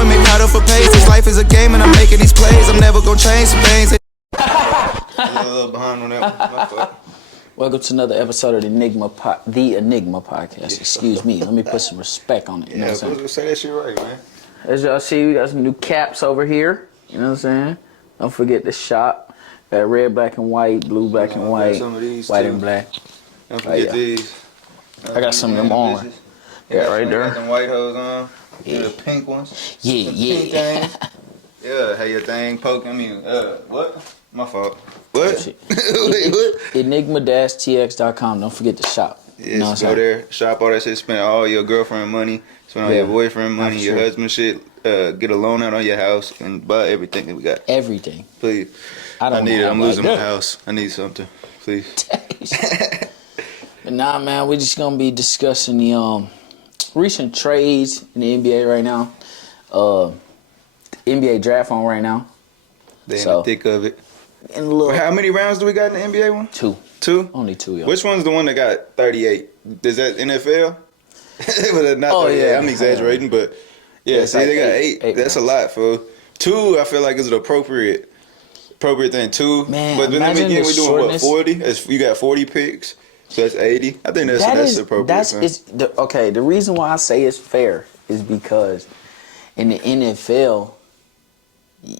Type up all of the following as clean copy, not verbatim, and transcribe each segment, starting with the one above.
and make powder for pace. This life is a game and I'm making these plays. I'm never gonna change some things. A little behind on that one. My fault. Welcome to another episode of the Enigma podcast. Excuse me. Let me put some respect on it. You know what I'm saying? Say that shit right, man. As y'all see, we got some new caps over here. You know what I'm saying? Don't forget the shop. Got red, black, and white, blue, black, and white, white and black. Don't forget these. I got some of them on. Yeah, right there. Got them white hose on. Yeah. The pink ones. Yeah. Pink thing. Yeah, have your thing poking. What? My fault. What? Wait, what? Enigma-tx.com. Don't forget to shop. Yeah, you know what I'm go saying? there, shop all that shit, spend all your girlfriend money, spend all your boyfriend money, your husband shit, get a loan out on your house, and buy everything that we got. Everything. Please. I need it. I'm losing my house. I need something. Please. But nah, man, we're just going to be discussing the recent trades in the NBA right now. NBA draft on right now. They in the thick of it. And look, how many rounds do we got in the NBA one? Two? Only two, yo. Which one's the one that got 38? Is that NFL? Not 38. Yeah. I'm exaggerating, but yeah, see, like they got eight. That's rounds. A lot, fool. Two, I feel like is an appropriate thing. Two. Man, but then again, we're doing what, 40? You got 40 picks, so that's 80. I think that's appropriate. The reason why I say it's fair is because in the NFL,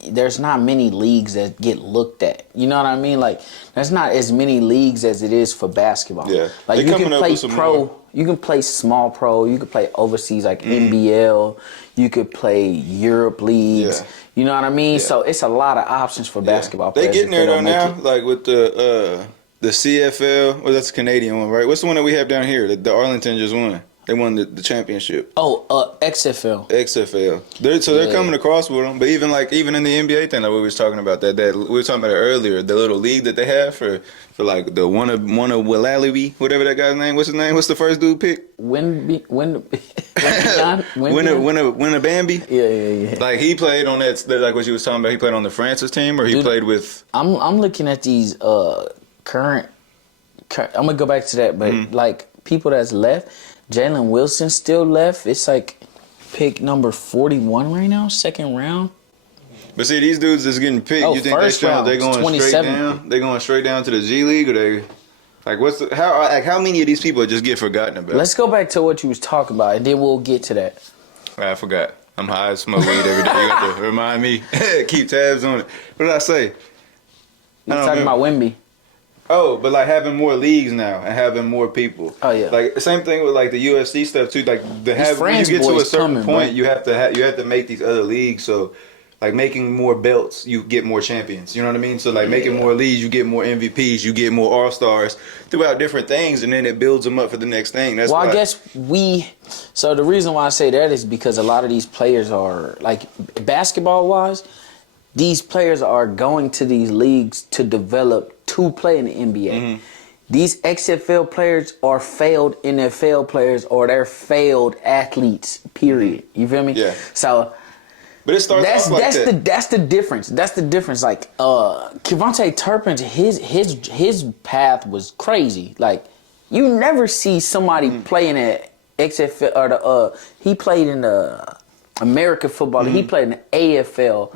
there's not many leagues that get looked at. You know what I mean? Like, there's not as many leagues as it is for basketball. Yeah. Like, you can play pro, you can play small pro, you can play overseas like NBL, you could play Europe leagues. Yeah. You know what I mean? Yeah. So it's a lot of options for basketball players. They getting there though now, like with the CFL. Well, that's the Canadian one, right? What's the one that we have down here? The Arlington just won. They won the championship. XFL. They're coming across with them. But even in the NBA thing, like we was talking about that we were talking about it earlier, the little league that they have for like the one of Willalibi, whatever that guy's name. What's his name? What's the first dude pick? Winabambi. Yeah. Like he played on that, like what you was talking about. He played on the Francis team, or he played with. I'm looking at these current. I'm gonna go back to that, but like people that's left. Jalen Wilson still left. It's like pick number 41 right now, second round. But see, these dudes that's getting picked, you think they're going straight down? They going straight down to the G League, or they like how many of these people just get forgotten about? Let's go back to what you was talking about, and then we'll get to that. I forgot. I'm high, smoke weed every day. You got to remind me. Keep tabs on it. What did I say? You're talking about Wemby. Oh, but like having more leagues now and having more people. Oh yeah. Like same thing with like the UFC stuff too. Like when you get to a certain point, you have to make these other leagues. So like making more belts, you get more champions. You know what I mean? So like making more leagues, you get more MVPs, you get more All Stars throughout different things, and then it builds them up for the next thing. That's why. I guess So the reason why I say that is because a lot of these players are like basketball wise. These players are going to these leagues to develop to play in the NBA. Mm-hmm. These XFL players are failed NFL players, or they're failed athletes, period. You feel me? Yeah. So but it starts off like that. That's the difference. That's the difference. Like Kevontae Turpin, his path was crazy. Like you never see somebody playing at XFL or he played in the American football. He played in the AFL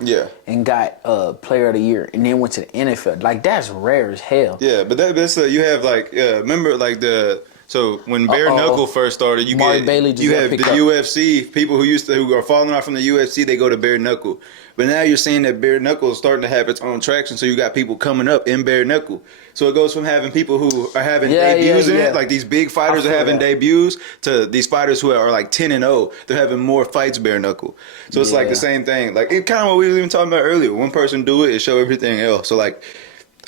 and got player of the year, and then went to the NFL. Like that's rare as hell. Yeah, but that's you have like remember like so when bare knuckle first started, you have the UFC people who are falling off from the UFC. They go to bare knuckle, but now you're seeing that bare knuckle is starting to have its own traction. So you got people coming up in bare knuckle. So it goes from having people who are having debuts in it, like these big fighters are having debuts, to these fighters who are like 10-0. They're having more fights bare knuckle. So it's like the same thing. Like it kind of what we were even talking about earlier. One person do it, show everything else. So like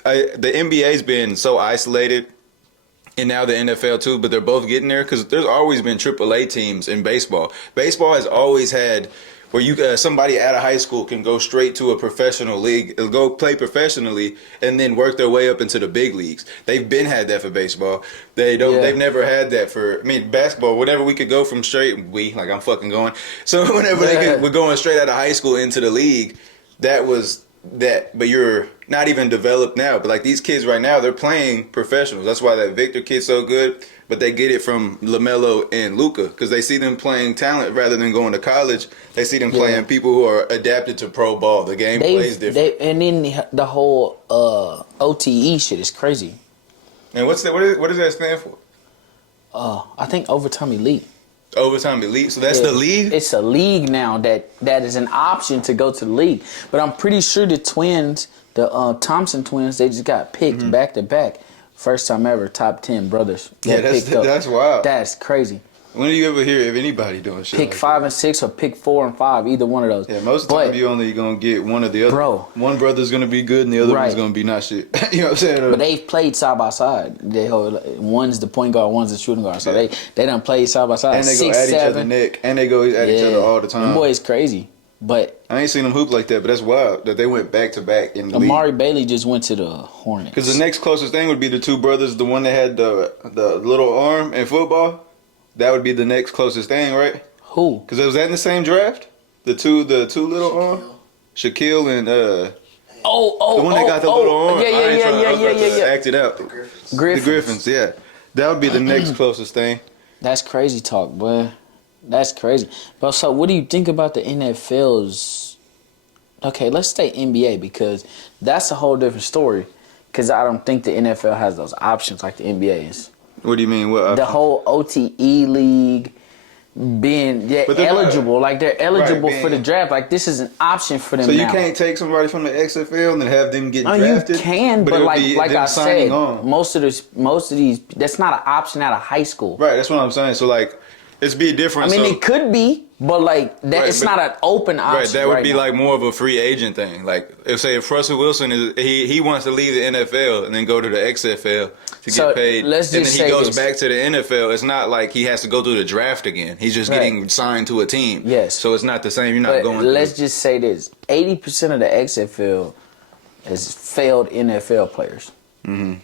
the NBA's been so isolated, and now the NFL too, but they're both getting there because there's always been AAA teams in baseball. Baseball has always had where you somebody out of high school can go straight to a professional league, go play professionally, and then work their way up into the big leagues. They've been had that for baseball. They've never had that for basketball. Whenever we could go from I'm fucking going. So whenever we're going straight out of high school into the league, that was that. But you're not even developed now. But like these kids right now, they're playing professionals. That's why that Victor kid's so good. but they get it from LaMelo and Luka because they see them playing talent rather than going to college. They see them playing people who are adapted to pro ball. The game plays different. And then the whole OTE shit is crazy. And what does that stand for? I think overtime elite. Overtime elite. So that's the league. It's a league now that is an option to go to the league. But I'm pretty sure the twins, the Thompson twins, they just got picked back to back. First time ever, top 10 brothers. That's wild. That's crazy. When do you ever hear of anybody doing shit? Pick like 5 that? and 6 or pick 4 and 5, either one of those. Yeah, most of the time you only gonna get one or the other. Bro, one brother's gonna be good and the other one's gonna be not shit. You know what I'm saying? But they've played side by side. One's the point guard, one's the shooting guard. So they done played side by side. And they go at each other neck. And they go at each other all the time. Them boys crazy. But I ain't seen them hoop like that, but that's wild that they went back to back in the league. Amari Bailey just went to the Hornets. Because the next closest thing would be the two brothers, the one that had the little arm in football. That would be the next closest thing, right? Who? Because was that in the same draft? The two little arm, Shaquille and the one that got the little arm. Yeah. Acted out. The Griffins, yeah. That would be the next closest thing. That's crazy talk, boy. That's crazy. But so, what do you think about the NFL's? Okay, let's stay NBA because that's a whole different story. Because I don't think the NFL has those options like the NBA is. What do you mean? What options? The whole OTE league being eligible, like they're eligible for the draft. Like this is an option for them. So you now. can't take somebody from the XFL and then have them get drafted. You can, but like I said, on. most of these, that's not an option out of high school. Right, that's what I'm saying. So like, it's be different. I mean, it could be, but like that, it's not an open option. Right, that would be like more of a free agent thing. Like if Russell Wilson he wants to leave the NFL and then go to the XFL to get paid, and then he goes back to the NFL. It's not like he has to go through the draft again. He's just getting signed to a team. Yes. So it's not the same. You're not going. Let's just say this: 80% of the XFL is failed NFL players. Mm-hmm.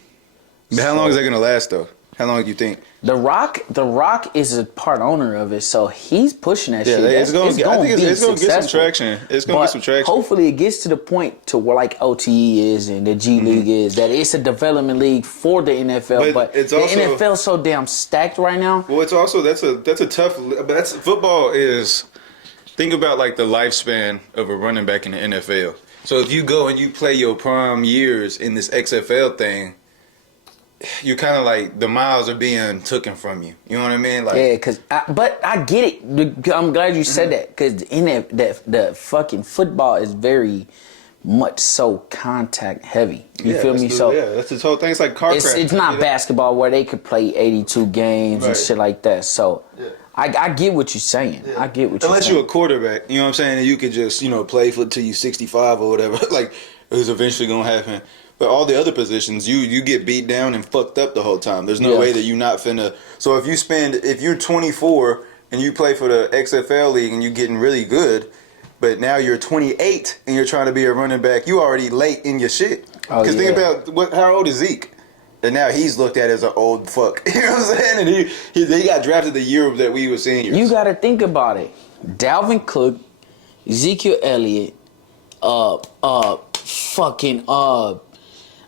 But how long is that gonna last though? How long do you think? The Rock is a part owner of it, so he's pushing that shit. It's going to get some traction. It's going to get some traction. Hopefully, it gets to the point to where like OTE is and the G League is that it's a development league for the NFL. But the NFL so damn stacked right now. Well, it's also that's a tough. But football is. Think about like the lifespan of a running back in the NFL. So if you go and you play your prime years in this XFL thing. You kind of like the miles are being taken from you. You know what I mean? Like, but I get it. I'm glad you said that because the fucking football is very much so contact heavy. You feel me? That's the whole thing. It's like car crash. It's not basketball where they could play 82 games and shit like that. So I get what you're saying. I get what you're saying. Unless you're a quarterback, you know what I'm saying, and you could just play for till you 65 or whatever. Like it's eventually gonna happen. But all the other positions, you get beat down and fucked up the whole time. There's no way that you're not finna. So if you're 24 and you play for the XFL league and you're getting really good, but now you're 28 and you're trying to be a running back, you already late in your shit. Because think about how old is Zeke? And now he's looked at as an old fuck. You know what I'm saying? And he got drafted the year that we were seniors. You got to think about it. Dalvin Cook, Ezekiel Elliott,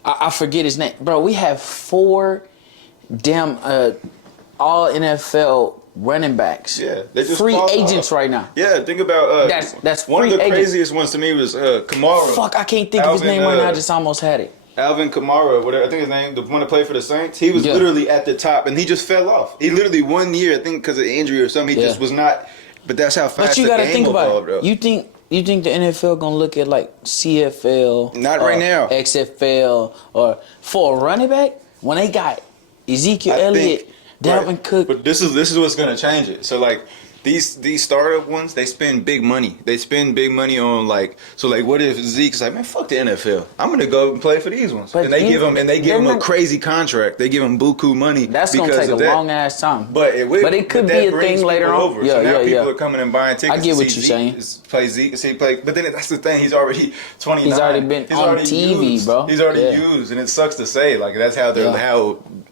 I forget his name. Bro, we have 4 damn all NFL running backs. Yeah, they just free agents right now. Yeah, think about that's one free of the agents. Craziest ones to me was Kamara. Fuck, I can't think of his name right now. I just almost had it. Alvin Kamara, whatever I think his name, the one that played for the Saints. He was literally at the top, and he just fell off. He literally 1 year, I think, because of injury or something. He just was not. But that's how fast the game evolved, bro. You think the NFL gonna look at like CFL? Not right now. XFL or for a running back when they got Ezekiel Elliott, Dalvin Cook. But this is what's gonna change it. So like these startup ones, they spend big money. They spend big money on what if Zeke's like, man, fuck the NFL. I'm gonna go and play for these ones. But and they give him a crazy contract. They give him buku money. That's gonna take a long ass time. But it could be a thing later on. Over. So now people are coming and buying tickets. I get what you're saying. Play Zeke, but then that's the thing. He's already 29. He's already been on TV, used. bro. He's already used, and it sucks to say. Like that's how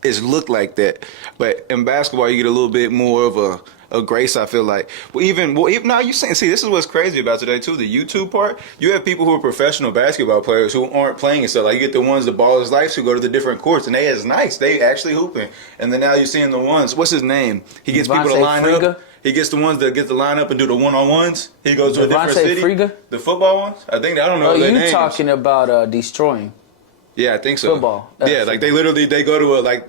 it's looked like that. But in basketball, you get a little bit more of a grace, I feel like. Even now you saying, see, this is what's crazy about today too. The YouTube part, you have people who are professional basketball players who aren't playing and stuff. Like you get the ones, the ball is life, who go to the different courts and they is nice. They actually hooping. And then now you're seeing the ones. What's his name? He gets people to line up. He gets the ones that get to line up and do the one-on-ones. He goes to a different city. Friga? The football ones? I think I don't know their names. You talking about destroying? Yeah, I think so. Football. Yeah, like they go to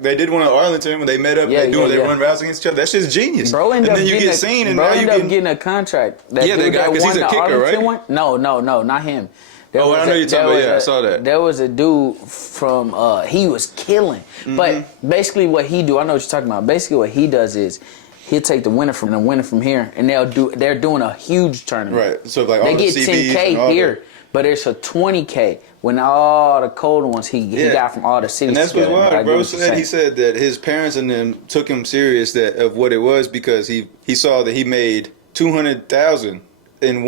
they did one in Arlington when they met up. They run routes against each other. That shit's genius. Bro, and then you get seen, and now you getting a contract. That the guy, because he's a kicker, right? One? No, not him. I know you're talking about. Yeah, I saw that. There was a dude from he was killing, but basically what he do, I know what you're talking about. Basically what he does is he'll take the winner from here, and they're doing a huge tournament. Right. So like they get $10K here, but it's a $20K. When all the cold ones he got from all the cities. And that's what's wild. Bro said he said that his parents and them took him serious of what it was because he saw that he made $200,000 in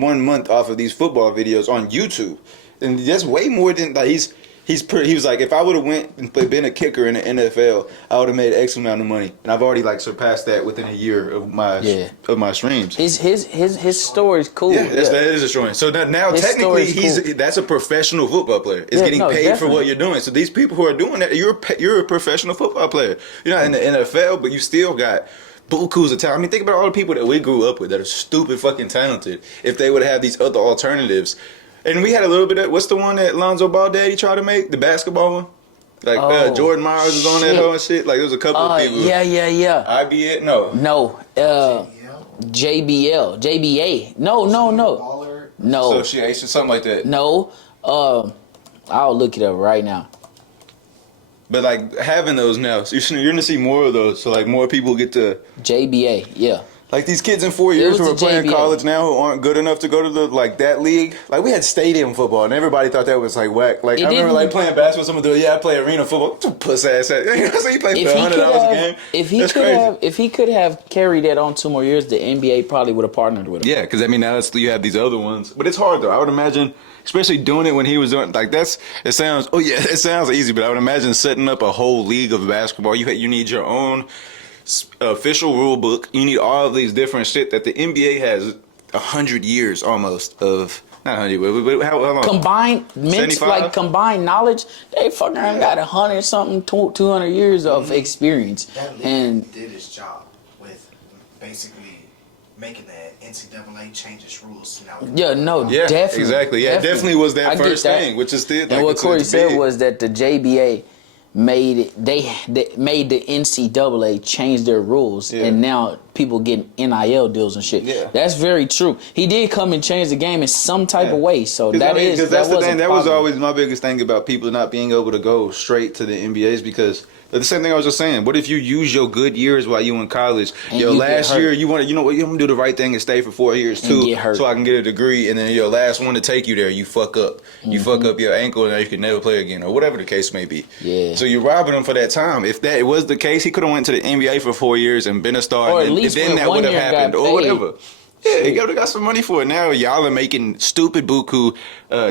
one month off of these football videos on YouTube, and that's way more than like he was like, if I would have went and been a kicker in the NFL, I would have made X amount of money, and I've already like surpassed that within a year of my streams. His story's cool. Yeah, that is a story. So now technically that's a professional football player. It's getting paid for what you're doing. So these people who are doing that, you're a professional football player. You're not in the NFL, but you still got bukus of talent. I mean, think about all the people that we grew up with that are stupid fucking talented. If they would have these other alternatives. And we had a little bit of, what's the one that Lonzo Ball Daddy tried to make? The basketball one? Like Jordan Myers was on that whole shit. Like there was a couple of people. Yeah. IBA? No. JBA. No. Association, something like that. No. I'll look it up right now. But like having those now, so you're gonna see more of those. So like more people get to JBA. Yeah. Like these kids in 4 years who are playing college now who aren't good enough to go to that league. Like we had stadium football and everybody thought that was like whack. Like I remember like playing basketball, someone do I play arena football. What puss ass at? You know, so you play for $100 a game. If he could have carried that on 2 more years, the NBA probably would have partnered with him. Yeah, because I mean now you have these other ones, but it's hard though. I would imagine, especially doing it when he was doing like it sounds easy, but I would imagine setting up a whole league of basketball. You need your own official rule book. You need all of these different shit that the NBA has 100 years almost of, not 100, but how long? Combined knowledge, they fucking got 100 something, 200 years of experience. That league and did its job with basically making the NCAA change its rules. Definitely. Exactly. Yeah, definitely was that first thing, which is still. And what Corey said was that the JBA made the NCAA change their rules, and now people getting NIL deals and shit. Yeah. That's very true. He did come and change the game in some type of way. So that was always my biggest thing about people not being able to go straight to the NBAs, because the same thing I was just saying. What if you use your good years while you in college? Your last year, you want to do the right thing and stay for 4 years too, so I can get a degree. And then your last one to take you there, you fuck up. You fuck up your ankle, and now you can never play again, or whatever the case may be. Yeah. So you're robbing him for that time. If that was the case, he could have went to the NBA for 4 years and been a star, or and then that would have happened, or whatever. Yeah, you got some money for it. Now y'all are making stupid buku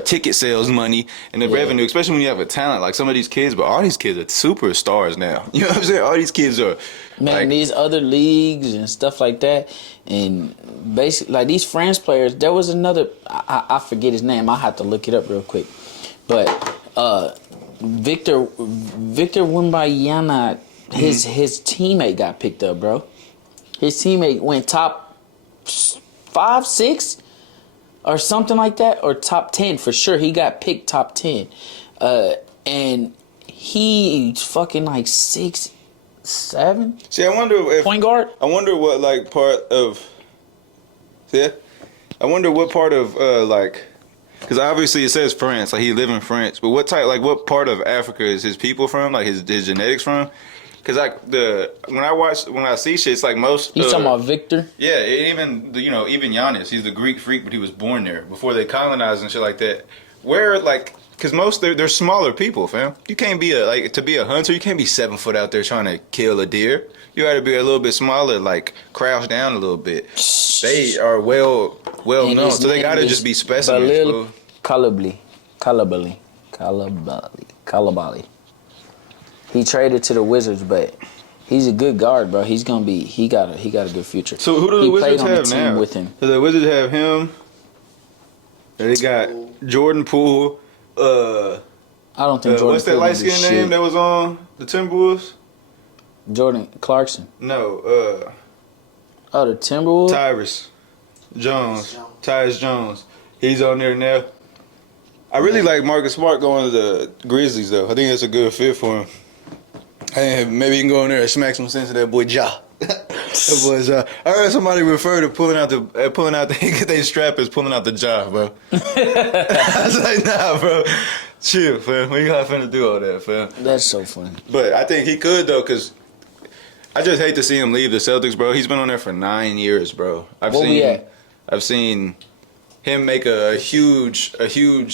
ticket sales money and the revenue, especially when you have a talent like some of these kids. But all these kids are superstars now. You know what I'm saying? All these kids are these other leagues and stuff like that. And basically, like these France players, there was another. I forget his name. I have to look it up real quick. But Victor Wembanyama, his teammate got picked up, bro. His teammate went top 5, 6, or something like that, or top 10 for sure. He got picked top 10, and he's fucking like 6, 7. See, I wonder if point guard. I wonder what like part of. Yeah, I wonder what part of because obviously it says France, like he live in France, but what part of Africa is his people from, like his genetics from? Cause when I see shit, it's like most. You talking about Victor? Yeah, even Giannis, he's the Greek freak, but he was born there before they colonized and shit like that. Where cause most they're smaller people, fam. You can't be to be a hunter, you can't be 7 foot out there trying to kill a deer. You got to be a little bit smaller, like crouch down a little bit. They are well known, so they gotta just be specimens. Kalabali. He traded to the Wizards, but he's a good guard, bro. He got a good future. So who do the Wizards have now? With him. So the Wizards have him. They got Jordan Poole. I don't think Jordan. What's that light skinned name that was on the Timberwolves? Jordan Clarkson. No. The Timberwolves. Tyus Jones. He's on there now. I really like Marcus Smart going to the Grizzlies though. I think that's a good fit for him. Hey, maybe he can go in there and smack some sense of that boy Ja. That boy Ja. I heard somebody refer to pulling out they strap is pulling out the Ja, bro. I was like, nah, bro. Chill, fam. We not finna do all that, fam. That's so funny. But I think he could though, cause I just hate to see him leave the Celtics, bro. He's been on there for 9 years, bro. I've seen him make a huge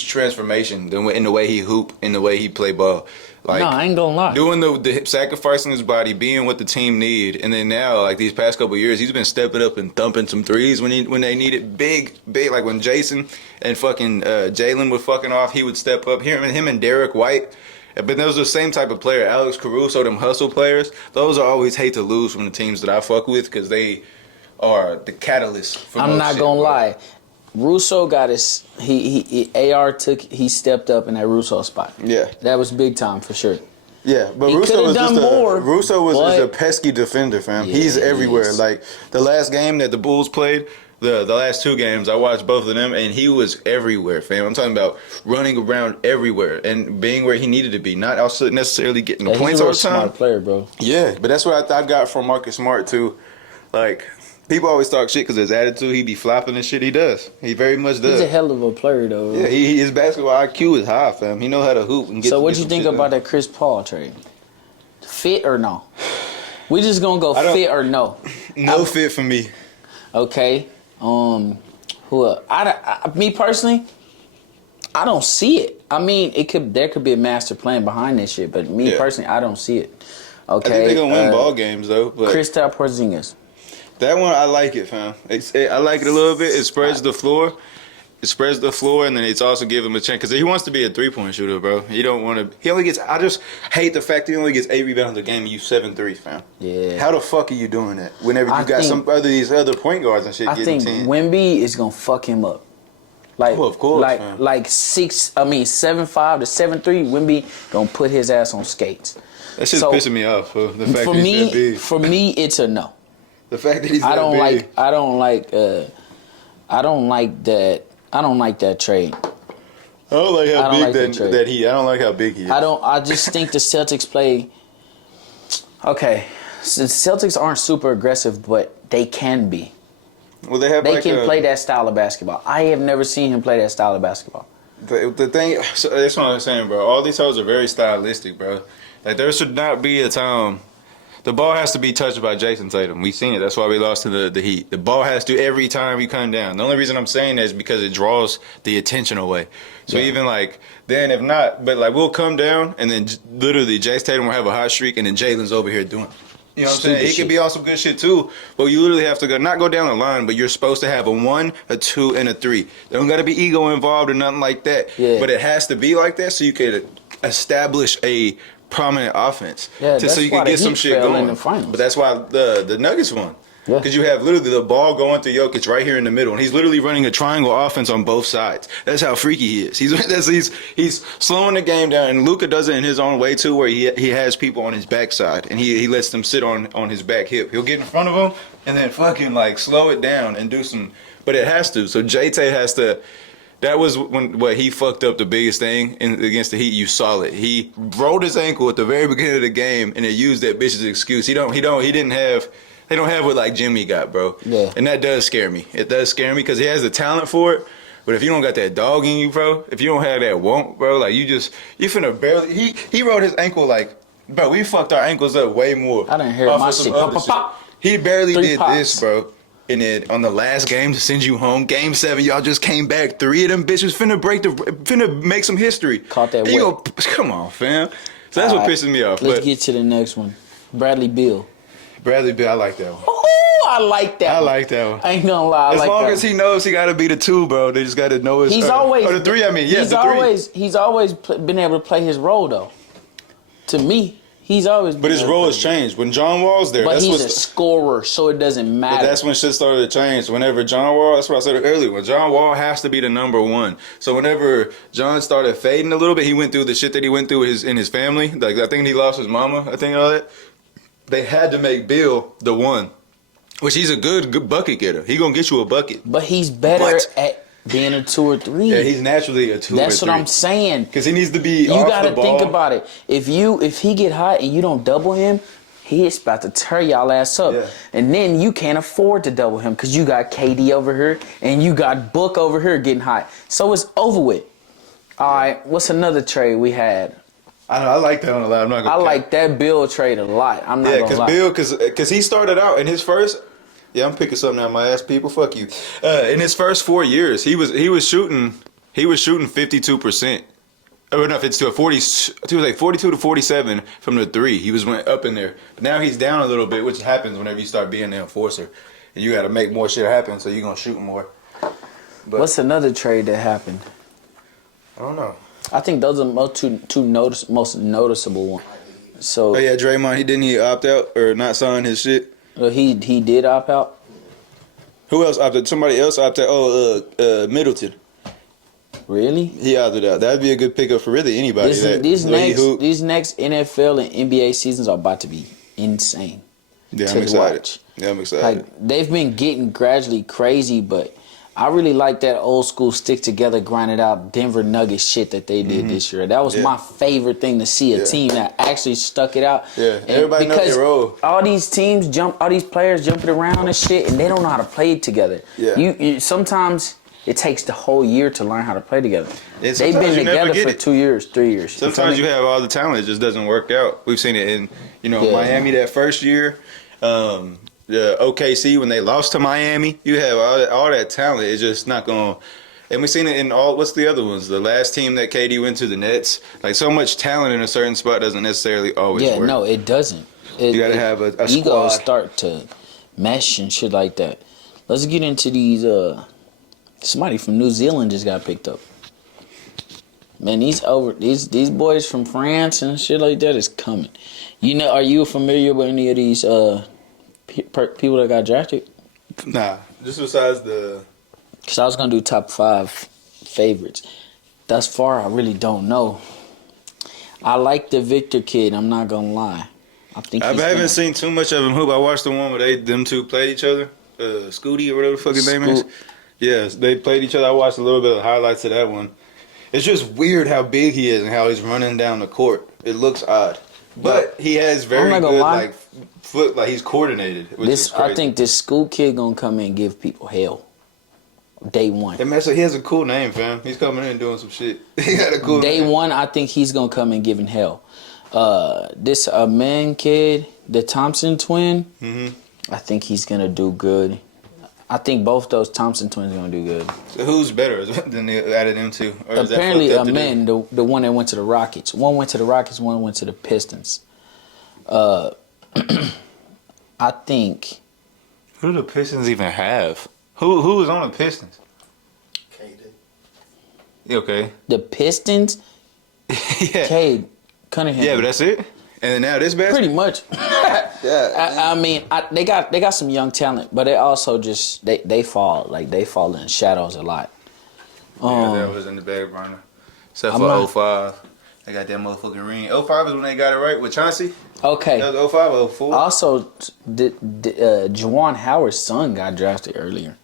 transformation in the way he hoop, in the way he play ball. Like, no, I ain't gonna lie. Doing the sacrificing his body, being what the team need, and then now, like these past couple of years, he's been stepping up and thumping some threes when they need it big. Like when Jason and fucking Jalen would fucking off, he would step up. Him and Derek White. But those are the same type of player. Alex Caruso, them hustle players. Those are always hate to lose from the teams that I fuck with because they are the catalyst for I'm not gonna lie. Russo got his he stepped up in that Russo spot. Yeah. That was big time for sure. Yeah, but Russo was a pesky defender, fam. Yeah, he's everywhere. Like the last game that the Bulls played, the last 2 games, I watched both of them, and he was everywhere, fam. I'm talking about running around everywhere and being where he needed to be, not also necessarily getting the points all the time. He's a smart player, bro. Yeah, but that's what I got from Marcus Smart too. Like, people always talk shit because his attitude, he be flopping and shit. He does. He very much does. He's a hell of a player, though. Yeah, his basketball IQ is high, fam. He know how to hoop and get. So, what you think about that Chris Paul trade? Fit or no? We just gonna go fit or no? No fit for me. Okay. Who else? Me personally, I don't see it. I mean, there could be a master plan behind this shit, but me personally, I don't see it. Okay. I think they're gonna win ball games though. But Kristaps Porzingis. That one, I like it, fam. I like it a little bit. It spreads the floor. And then it's also give him a chance because he wants to be a 3-point shooter, bro. He don't want to. He only gets. I just hate the fact he only gets 8 rebounds a game and you 7 threes, fam. Yeah. How the fuck are you doing that? Whenever you got these other point guards and shit getting 10. I think Wemby is gonna fuck him up. Like, of course, fam. Like 7.5 to 7.3. Wemby gonna put his ass on skates. That shit's pissing me off. The fact that he's that big. For me, it's a no. The fact that he's that big. I don't like that trade. I don't like how big that he. I don't like how big he is. I just think the Celtics play. Okay, so the Celtics aren't super aggressive, but they can be. Well, they can play that style of basketball. I have never seen him play that style of basketball. The thing, so that's what I'm saying, bro. All these hoes are very stylistic, bro. Like there should not be a time. The ball has to be touched by Jason Tatum. We've seen it. That's why we lost to the Heat. The ball has to every time we come down. The only reason I'm saying that is because it draws the attention away. So even like then if not, but like we'll come down and then literally Jason Tatum will have a hot streak and then Jalen's over here doing it. You know what I'm saying? He could be on some good shit too, but you literally have to not go down the line, but you're supposed to have a 1, a 2, and a 3. There don't got to be ego involved or nothing like that. Yeah. But it has to be like that so you can establish a prominent offense. Yeah, so you can get some shit going. In the finals. But that's why the Nuggets won. Yeah. Because you have literally the ball going to Jokic right here in the middle, and he's literally running a triangle offense on both sides. That's how freaky he is. He's slowing the game down, and Luka does it in his own way too, where he has people on his backside, and he lets them sit on his back hip. He'll get in front of them, and then fucking like slow it down and do some. But it has to. So J-Tay has to. That was when he fucked up the biggest thing against the Heat. You saw it. He rolled his ankle at the very beginning of the game, and they used that bitch as an excuse. He didn't have. They don't have what like Jimmy got, bro. Yeah. And that does scare me. It does scare me because he has the talent for it. But if you don't got that dog in you, bro, if you don't have that want, bro, like you finna barely. He rolled his ankle like, bro, we fucked our ankles up way more. I didn't hear my shit. Pop. He barely 3 did pops. this, bro. And then on the last game to send you home, Game 7, y'all just came back. 3 of them bitches finna make some history. Caught that whip. Come on, fam. So that's what pisses me off. Let's get to the next one. Bradley Beal, I like that one. Oh, I like that one. I like that one. I ain't gonna lie. As long as he knows he got to be the 2, bro. They just got to know his. He's always. Or the 3. I mean, yeah, the 3. He's always been able to play his role though. To me, He's always been But his role has changed. When John Wall's there, but he's a scorer, so it doesn't matter. But that's when shit started to change. Whenever John Wall, that's what I said earlier, when John Wall has to be the number one. So whenever John started fading a little bit, he went through the shit that he went through in his family. Like, I think he lost his mama, I think all that. They had to make Bill the one. Which he's a good bucket getter. He gonna get you a bucket. But he's better at being a 2 or 3. Yeah, he's naturally a 2 or 3. That's what I'm saying. Because he needs to be You off gotta the ball. think about it. If he get hot and you don't double him, he's about to tear y'all ass up. Yeah. And then you can't afford to double him because you got KD over here and you got Book over here getting hot. So it's over with. All right, what's another trade we had? I know, I like that one a lot. I'm not gonna like that Bill trade a lot. I'm not gonna lie. Bill, because he started out in his first. Yeah, I'm picking something out of my ass, people. Fuck you. In his first 4 years, he was shooting 52%. Oh no, 52, 40. He was like 42 to 47 from the 3. He went up in there. But now he's down a little bit, which happens whenever you start being the enforcer, and you got to make more shit happen. So you're gonna shoot more. But what's another trade that happened? I don't know. I think those are the most noticeable ones. So Oh yeah, Draymond. He opt out or not sign his shit. he did opt out. Who else opted? Somebody else opted out. Oh, Middleton. Really? He opted out. That'd be a good pickup for really anybody. These next NFL and NBA seasons are about to be insane. Yeah, to I'm excited. watch. Yeah, I'm excited. Like they've been getting gradually crazy, but I really like that old school stick together, grinded out Denver Nuggets shit that they did this year. That was my favorite thing to see, a team that actually stuck it out. Yeah, everybody knows their role. All these players jumping around and shit, and they don't know how to play together. Yeah. You sometimes it takes the whole year to learn how to play together. Yeah, They've been together for 2 years, 3 years. Sometimes you have all the talent, it just doesn't work out. We've seen it in Miami that first year. The OKC when they lost to Miami, you have all that talent. It's just not going. And we've seen it in all. What's the other ones? The last team that KD went to, the Nets. Like so much talent in a certain spot doesn't necessarily always work. Yeah, no, it doesn't. You got to have a egos squad. start to mesh and shit like that. Let's get into these. Somebody from New Zealand just got picked up. Man, these boys from France and shit like that is coming. Are you familiar with any of these people that got drafted? Nah, just besides the. Because I was gonna do top 5 favorites. Thus far, I really don't know. I like the Victor kid. I'm not gonna lie. I haven't seen too much of him hoop. I watched the one where them two played each other. Scooty or whatever the fuck his name is. Yes, they played each other. I watched a little bit of highlights of that one. It's just weird how big he is and how he's running down the court. It looks odd, but he has very good foot. Like he's coordinated. Which is crazy. I think this school kid gonna come in and give people hell. Day one. Yeah, man, so he has a cool name, fam. He's coming in and doing some shit. He got a cool Day name. one, I think he's gonna come in giving hell. This man kid, the Thompson twin. I think he's gonna do good. I think both those Thompson twins are gonna do good. So who's better than they added them to? Or is apparently, that man, the one that went to the Rockets. One went to the Rockets. One went to the Pistons. I think. Who do the Pistons even have? Who is on the Pistons? Caden. Okay. The Pistons. Yeah. Cade Cunningham. Yeah, but that's it. And now this basket. Pretty much. Yeah. I mean, they got some young talent, but they also just they fall in shadows a lot. Yeah, that was in the back burner. Except for 05. They got that motherfucking ring. 05 is when they got it right with Chauncey. Okay. That was 05 or 04. Also, Juwan Howard's son got drafted earlier.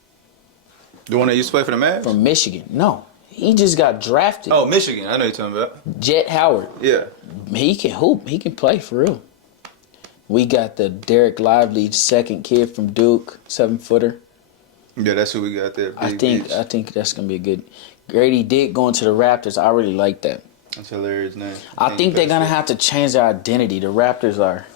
The one that used to play for the Mavs? From Michigan. No, he just got drafted. Oh, Michigan. I know you're talking about. Jet Howard. Yeah. He can hoop. He can play for real. We got the Derek Lively second kid from Duke, 7-footer. Yeah, that's who we got there. I think that's gonna be a good. Grady Dick going to the Raptors. I really like that. That's hilarious name. I think they're gonna have to change their identity. The Raptors are.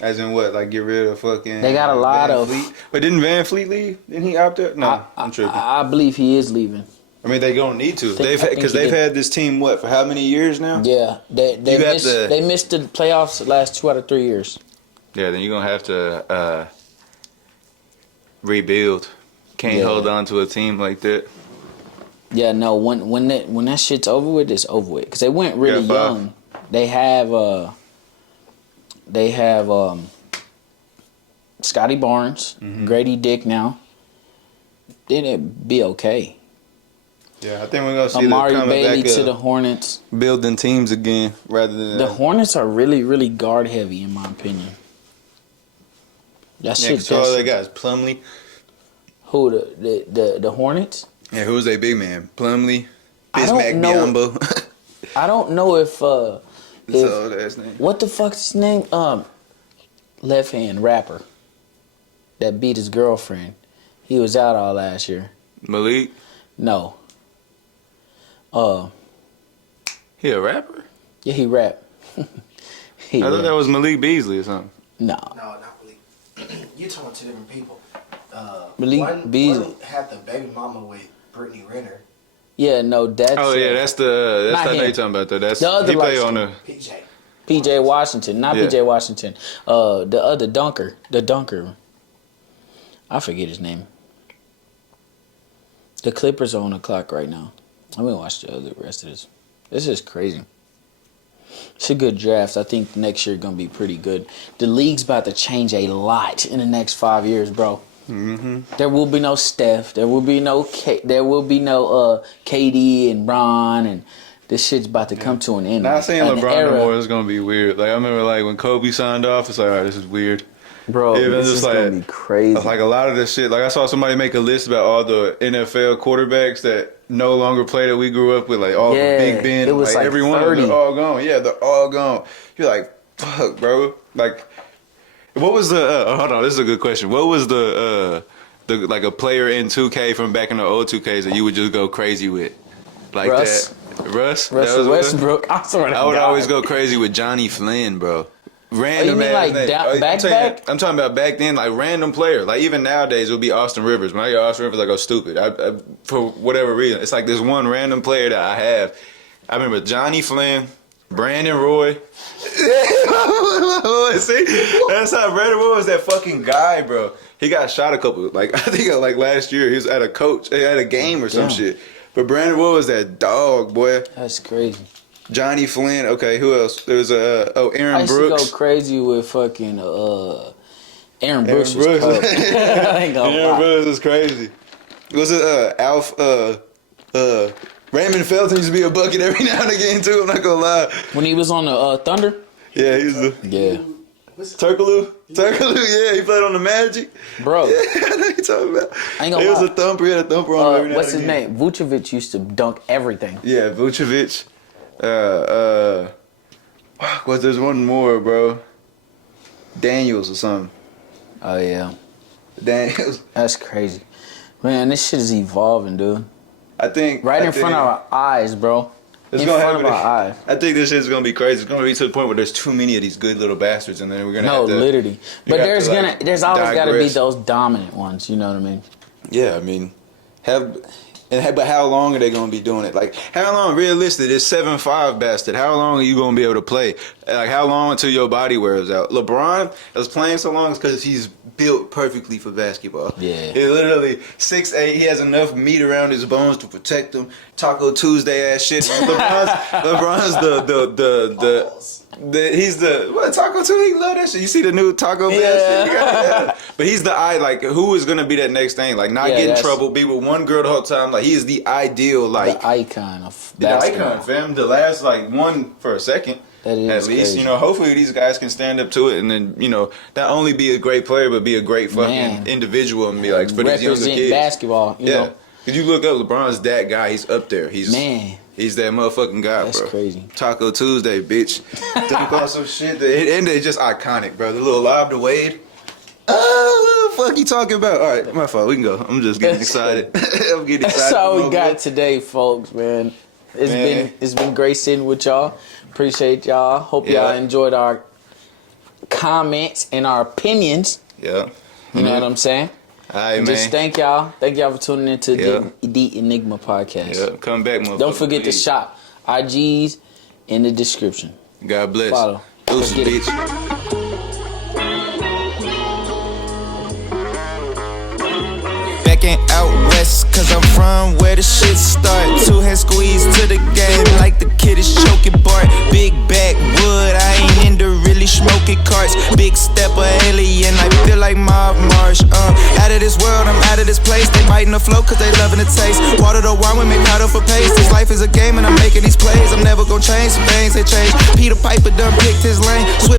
As in what? Like get rid of fucking. They got a lot Van of. Fleet? But didn't Van Fleet leave? Didn't he opt out? No, I'm tripping. I believe he is leaving. I mean, they gonna need to. I think They've had this team for how many years now? Yeah, they missed the playoffs the last 2 out of 3 years. Yeah, then you're gonna have to rebuild. Can't hold on to a team like that. Yeah, no. When that shit's over with, it's over with. Because they went really young. They have They have Scotty Barnes, Grady Dick now. Then it'd be okay. Yeah, I think we're gonna see Amari them coming Bailey back to the Hornets. building teams again rather than The Hornets are really, really guard heavy in my opinion. That shit. So all they got is Plumlee. Who the Hornets? Yeah, who's their big man? Plumlee, I don't Bismack know. Biyombo. I don't know if That's all that's name. what the fuck's his name? Left hand rapper that beat his girlfriend. He was out all last year. Malik. No. He a rapper? Yeah, he rap. I thought that was Malik Beasley or something. No. No, not Malik. You talking about two different people. Malik Beasley. One had the baby mama with Brittany Renner. Yeah, no, that's. Oh yeah, that's that not they him. talking about though. That's The other he play light on the PJ. PJ Washington, not Yeah. PJ Washington. The other dunker, the dunker. I forget his name. The Clippers are on the clock right now. I'm gonna watch the rest of this. This is crazy. It's a good draft. I think next year gonna be pretty good. The league's about to change a lot in the next 5 years, bro. There will be no Steph. There will be no KD and Bron, and this shit's about to come to an end. Not saying An LeBron era- no more is gonna be weird. Like I remember like when Kobe signed off, it's like, all right, this is weird. Bro, Yeah, this it's is just gonna like- be crazy. Like a lot of this shit. Like I saw somebody make a list about all the NFL quarterbacks that no longer play that we grew up with. Like all Yeah, the Big Ben. it was like every one of them, 30. they're all gone. Yeah, they're all gone. You're like, fuck, bro. Like, what was the? Hold on, this is a good question. What was the like a player in 2K from back in the old 2Ks that you would just go crazy with? Like Russ. that. Russ. That Russell was what? Westbrook. I swear to I would God. always go crazy with Johnny Flynn, bro. Random mean ass like name. down- I'm back? I'm talking about back then, like random player. Like even nowadays, it would be Austin Rivers. When I hear Austin Rivers, I go stupid. I for whatever reason, it's like this one random player that I have. I remember Johnny Flynn, Brandon Roy. See, that's how Brandon Roy was that fucking guy, bro. He got shot a couple, like I think like last year. He was at a game or some shit. But Brandon Roy was that dog, boy. That's crazy. Johnny Flynn. Okay, who else? There was Aaron I used Brooks. to go crazy with fucking Aaron Brooks. Aaron Was Brooks. cold. I ain't gonna Aaron lie. Brooks is crazy. Was it Alf? Raymond Felton used to be a bucket every now and again too. I'm not gonna lie. When he was on the Thunder. Yeah, he's the Yeah, Turkaloo. Yeah, he played on the Magic. bro. Yeah, I know what you're talking about. I ain't gonna He was lie. a thumper. He had a thumper on every now What's and his again. name? Vucevic used to dunk everything. Yeah, Vucevic. There's one more, bro. Daniels or something. Oh yeah, Daniels. that's crazy. Man, this shit is evolving, dude. I think Right in front of our eyes, bro. It's in gonna front of happen. our eyes. I think this shit's gonna be crazy. It's gonna be to the point where there's too many of these good little bastards, and then we're gonna No, have to, literally. But have there's to, like, there's always got to be digress. those dominant ones. You know what I mean? Yeah, I mean, but how long are they gonna be doing it? Like, how long? Realistic, it's 7'5" bastard. How long are you gonna be able to play? Like, how long until your body wears out? LeBron is playing so long because he's built perfectly for basketball. Yeah. He literally 6'8". He has enough meat around his bones to protect him. Taco Tuesday ass shit. LeBron's he's the what Taco Tuesday? He love that shit. You see the new Taco Bell shit? Yeah. But he's the like who is gonna be that next thing? Like not get in trouble, be with one girl the whole time. Like he is the ideal like The icon of the basketball. icon, fam. The last like one for a second. That is at least, crazy. you know, hopefully these guys can stand up to it and then, you know, not only be a great player but be a great fucking Man. individual and be like for these younger Represent kids. basketball. You know? Cause you look up, LeBron's that guy. He's up there. He's that motherfucking guy, That's bro. crazy. Taco Tuesday, bitch. Dunk on some shit. And it's just iconic, bro. The little lob to Wade. Oh, fuck you talking about? All right, my fault. We can go. I'm just getting excited. I'm getting excited. That's all we got today, folks, man. It's been great sitting with y'all. Appreciate y'all. Hope y'all enjoyed our comments and our opinions. Yeah. You know what I'm saying? All right, man. Just thank y'all. Thank y'all for tuning into the Enigma podcast. Yeah, come back, motherfucker. Don't forget to shop. IGs in the description. God bless. Follow. Deuces, Forget it. bitch. Backing out west, cause I'm from where the shit start. Two hands squeezed to the game like the kid is choking Bart. Big backwood, I ain't into really smoking carts. Mars. Big stepper, alien, I feel like Mob Marsh. Out of this world, I'm out of this place. They biting the flow cause they loving the taste. Water the wine, we make powder for pace. This life is a game and I'm making these plays. I'm never gonna change, some things they change. Peter Piper done picked his lane.